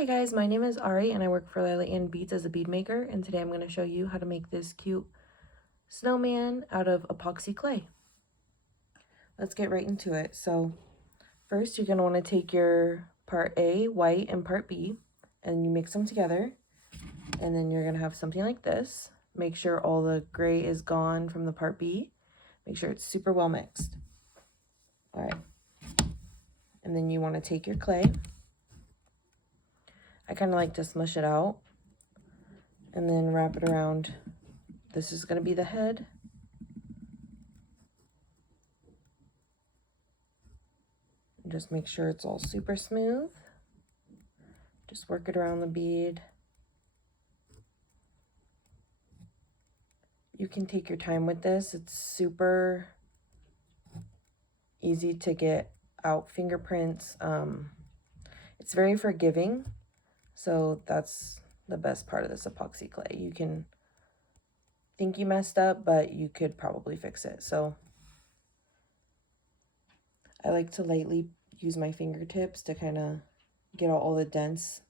Hey guys, my name is Ari and I work for Snowman Beads as a bead maker, and today I'm going to show you how to make this cute snowman out of epoxy clay. Let's get right into it. So first you're going to want to take your part A white and part B and you mix them together, and then you're going to have something like this. Make sure all the gray is gone from the part B. Make sure it's super well mixed. All right, and then you want to take your clay. I kind of like to smush it out and then wrap it around. This is going to be the head. Just make sure it's all super smooth. Just work it around the bead. You can take your time with this. It's super easy to get out fingerprints. It's very forgiving. So that's the best part of this epoxy clay. You can think you messed up, but you could probably fix it. So I like to lightly use my fingertips to kind of get out all the dents.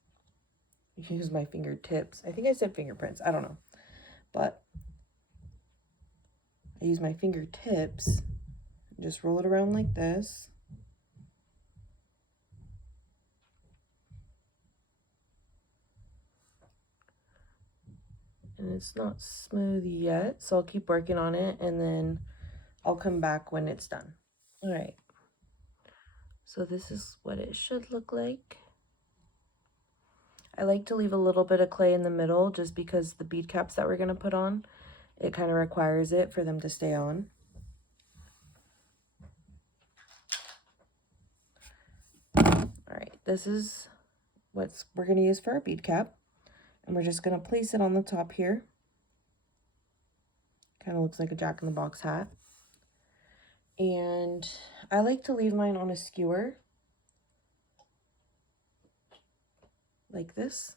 Use my fingertips. I think I said fingerprints. I don't know. But I use my fingertips, just roll it around like this. And it's not smooth yet, so I'll keep working on it and then I'll come back when it's done. All right, so this is what it should look like. I like to leave a little bit of clay in the middle just because the bead caps that we're going to put on, it kind of requires it for them to stay on. All right, this is what we're going to use for our bead cap. And we're just going to place it on the top here. Kind of looks like a jack-in-the-box hat. And I like to leave mine on a skewer. Like this.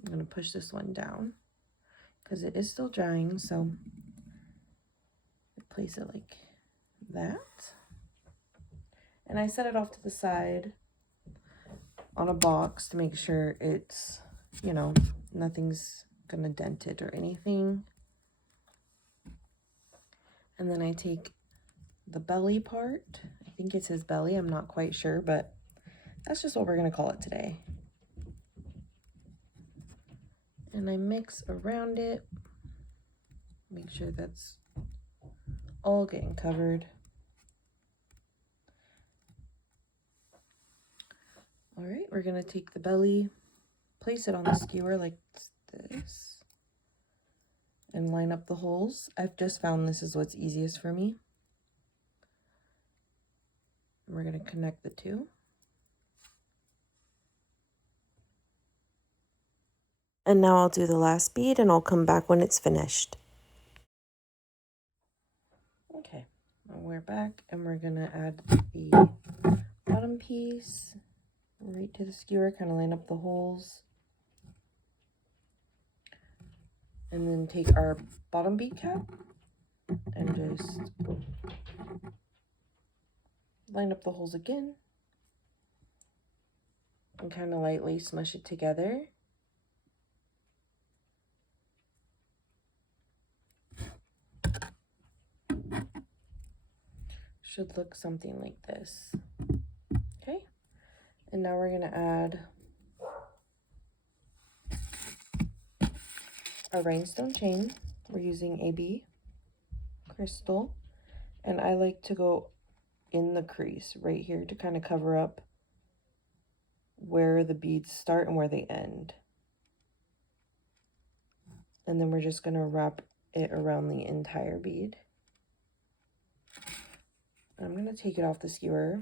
I'm going to push this one down because it is still drying. So place it like that. And I set it off to the side on a box to make sure it's, you know, nothing's going to dent it or anything. And then I take the belly part. I think it says belly. I'm not quite sure, but that's just what we're going to call it today. And I mix around it. Make sure that's all getting covered. All right, we're going to take the belly, place it on the skewer like this, and line up the holes. I've just found this is what's easiest for me. And we're going to connect the two. And now I'll do the last bead and I'll come back when it's finished. Okay, now we're back and we're going to add the bottom piece right to the skewer, kind of line up the holes. And then take our bottom bead cap and just line up the holes again and kind of lightly smush it together. Should look something like this. Okay, and now we're going to add our rhinestone chain. We're using AB crystal, and I like to go in the crease right here to kind of cover up where the beads start and where they end. And then we're just going to wrap it around the entire bead. I'm going to take it off the skewer.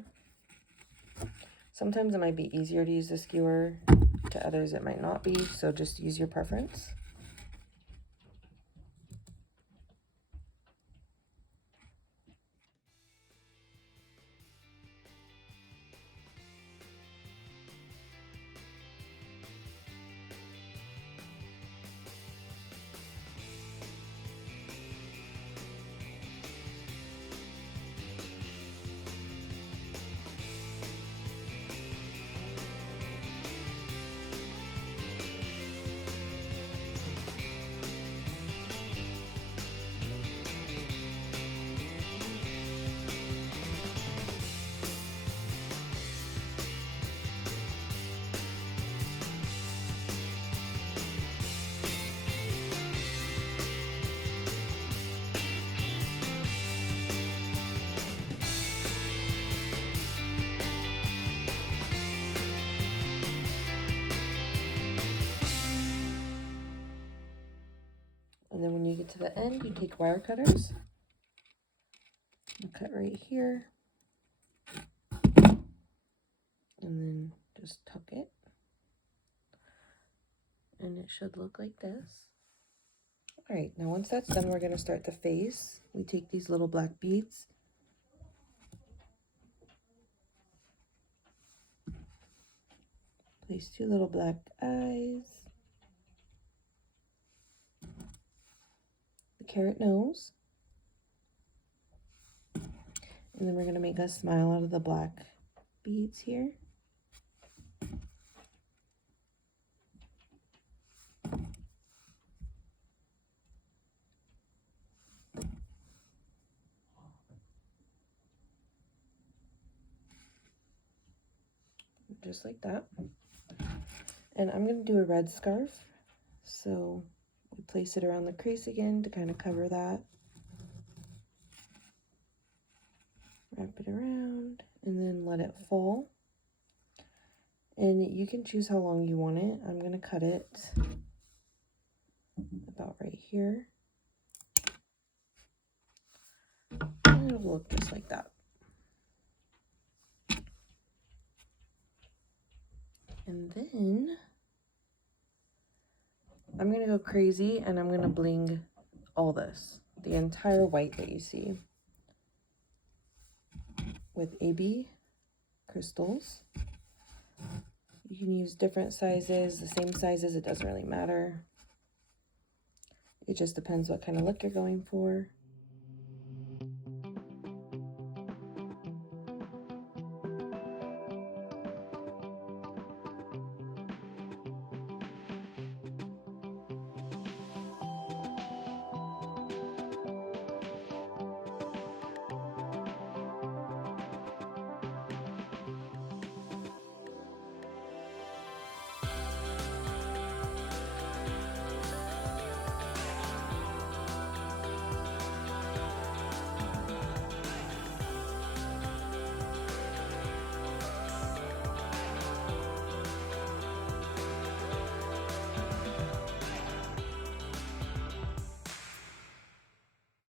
Sometimes it might be easier to use the skewer, to others it might not be, so just use your preference. you get to the end, you take wire cutters and cut right here, and then just tuck it, and it should look like this. All right, now once that's done, we're going to start the face. We take these little black beads, place 2 little black eyes, the carrot nose, and then we're going to make a smile out of the black beads here. Just like that. And I'm going to do a red scarf, so we place it around the crease again to kind of cover that. Wrap it around and then let it fall. And you can choose how long you want it. I'm going to cut it about right here. And it'll look just like that. And then I'm going to go crazy and I'm going to bling all this, the entire white that you see, with AB crystals. You can use different sizes, the same sizes, it doesn't really matter. It just depends what kind of look you're going for.